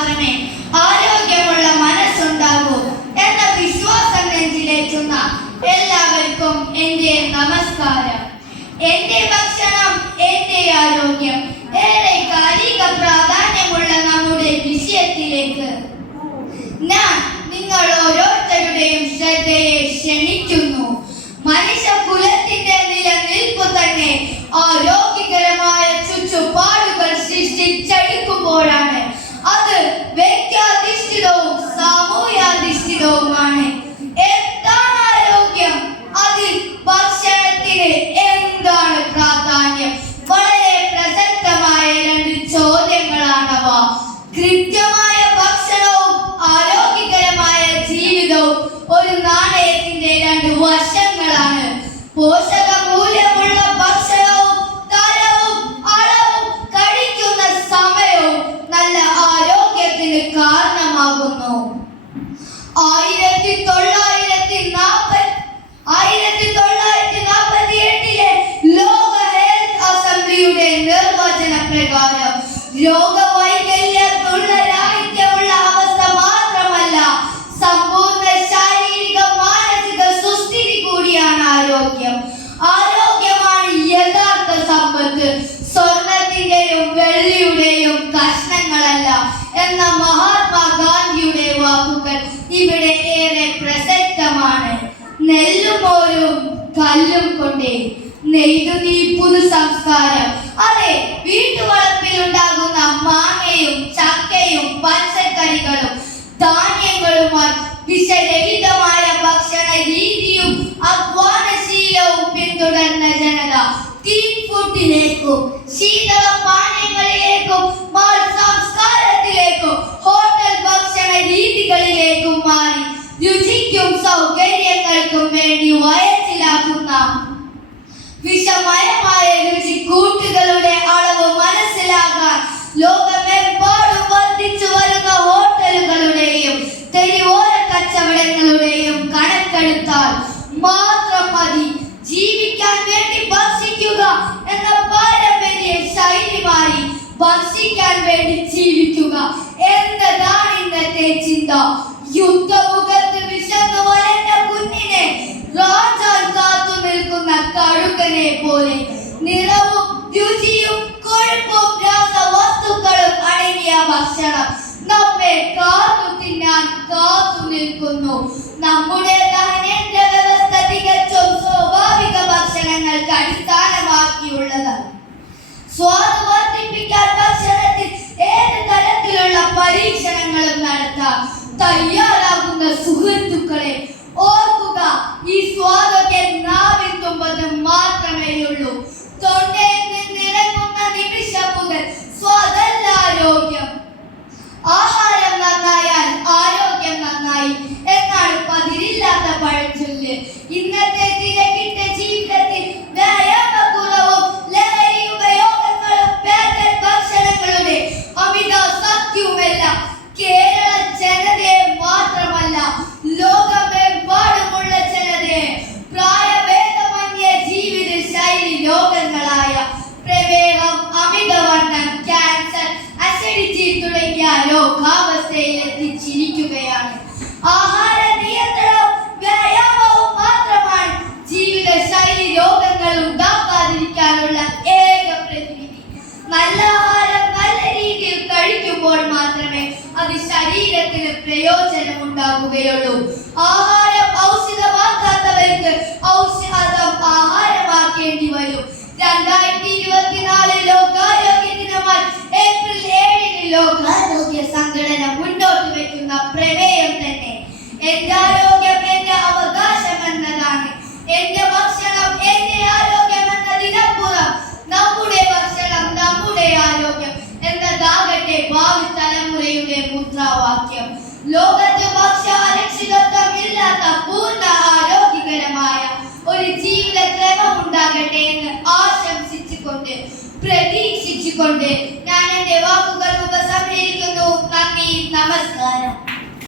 മാത്രമേ ആരോഗ്യമുള്ള മനസ്സുണ്ടാകൂ എന്ന വിശ്വാസം നെഞ്ചിലേറ്റുന്ന എല്ലാവർക്കും എന്റെ നമസ്കാരം. എന്റെ ഭക്ഷണം എന്റെ ആരോഗ്യം. ഏറെ കാലിക പ്രാധാന്യമുള്ള നമ്മുടെ വിഷയത്തിലേക്ക് സാമൂഹ്യാധിഷ്ഠിതവുമാണ് എന്താണ് ആരോഗ്യം? അതിൽ ഭക്ഷണത്തിന് എന്താണ് പ്രാധാന്യം? വളരെ പ്രസക്തമായ രണ്ട് ചോദ്യങ്ങളാണവ. കൃത്യമായ ഭക്ഷണവും ആരോഗ്യകരമായ ജീവിതവും ഒരു നാണയത്തിന്റെ രണ്ട് വശങ്ങളാണ്. പോഷക മൂല്യമുള്ള ഭക്ഷണവും തരവും അളവും കഴിക്കുന്ന സമയവും നല്ല ആരോഗ്യത്തിന് കാരണമാകുന്നു. നിർവചന പ്രകാരം രോഗവൈകല്യത്തുള്ള രാഹിത്യമുള്ള അവസ്ഥ മാത്രമല്ല സമ്പൂർണ ശാരീരിക മാനസിക സുസ്ഥിതി കൂടിയാണ് ആരോഗ്യം. ആരോഗ്യമാണ് യഥാർത്ഥ സമ്പത്ത്. സ്വർണത്തിന്റെയും വെള്ളിയുടെയും കഷ്ണങ്ങളല്ല എന്ന മഹാത്മാഗാന്ധിയുടെ വാക്കുകൾ ഇവിടെ ഏറെ പ്രസക്തമാണ്. നെല്ലുമോരും കല്ലും കൊണ്ടേ നെയ്തു നീ പുതു സംസ്കാരം അതെ വീട്ടുവളപ്പിൽ ഉണ്ടാകുന്ന മാങ്ങയും ചക്കയും പച്ചക്കറികളും ധാന്യങ്ങളുമായി വിഷരഹിതമായ ഭക്ഷണ രീതിയും അധ്വാനശീലവും പിന്തുടർന്ന ജനത തീൻ ഫുഡിലേക്കും ശീതള പാനീയങ്ങളിലേക്കും മാൾ സംസ്കാരത്തിലേക്കും ഹോട്ടൽ ഭക്ഷണ മാറി രുചിക്കും സൗകര്യങ്ങൾക്കും വേണ്ടി വയറ്റിലാക്കുന്ന വിഷമയമായ ഭക്ഷിക്കാൻ വേണ്ടി ജീവിക്കുക. എന്നതാണ് ഇന്നത്തെ ചിന്ത. യുദ്ധമുഖത്ത് വിശന്നു വലഞ്ഞ കുഞ്ഞിനെ രാജാൻ കാത്തു നിൽക്കുന്ന കഴുകനെ പോലെ നിറവും രുചിയും കൊഴുപ്പും രാസവസ്തുക്കളും അടങ്ങിയ ഭക്ഷണം നമ്മെ കാത്തു തിന്നാൻ കാത്തു നിൽക്കുന്നു. നമ്മുടെ തയ്യാറാകുന്ന സുഹൃത്തുക്കളെ ഓർക്കുക ഈ സ്വാദൊക്കെ നാവിൻ തുമ്പത് മാത്രമേയുള്ളൂ തൊണ്ടയിൽ നിന്നിറങ്ങുന്ന നിമിഷം മുതൽ സ്വാദല്ല ആരോഗ്യം. തുടങ്ങിയ രോഗാവസ്ഥയിൽ എത്തിച്ചിരിക്കുകയാണ്. ആഹാര നിയന്ത്രണവും വ്യായാമവും മാത്രമാണ് ജീവിത ശൈലി രോഗങ്ങൾ ഉണ്ടാക്കാതിരിക്കാനുള്ള ഏക പ്രതിവിധി. നല്ല ആഹാരം നല്ല രീതിയിൽ കഴിക്കുമ്പോൾ മാത്രമേ അത് ശരീരത്തിന് പ്രയോജനം ഉണ്ടാകുകയുള്ളൂ ആഹാരം ഔഷധമാക്കാത്തവർക്ക് ഔഷധം ആഹാരമാക്കേണ്ടി വരും. രണ്ടായിരത്തി ഇരുപത്തിനാല് ഏഴിന് സംഘടന മുന്നോട്ട് വെക്കുന്ന പ്രമേയം തന്നെ. എന്റെ ആരോഗ്യം എന്റെ അവകാശം എന്നതാണ് എന്റെ ഭക്ഷണം എന്റെ ആരോഗ്യം എന്നതിനപ്പുറം നമ്മുടെ ഭക്ഷണം നമ്മുടെ ആരോഗ്യം എന്നതാകട്ടെ ഭാവി തലമുറയുടെ മുദ്രാവാക്യം. ലോകത്ത് ഭക്ഷ്യ അരക്ഷിതത്വം ഇല്ലാത്ത പൂർണ ആരോഗ്യകരമായ ഒരു ജീവിതക്രമം ഉണ്ടാകട്ടെ എന്ന് ആശംസിച്ചുകൊണ്ട് പ്രതീക്ഷിച്ചുകൊണ്ട് ഞാൻ എന്റെ വാക്കുകൾ ഉപസംഹരിക്കുന്നു നന്ദി നമസ്കാരം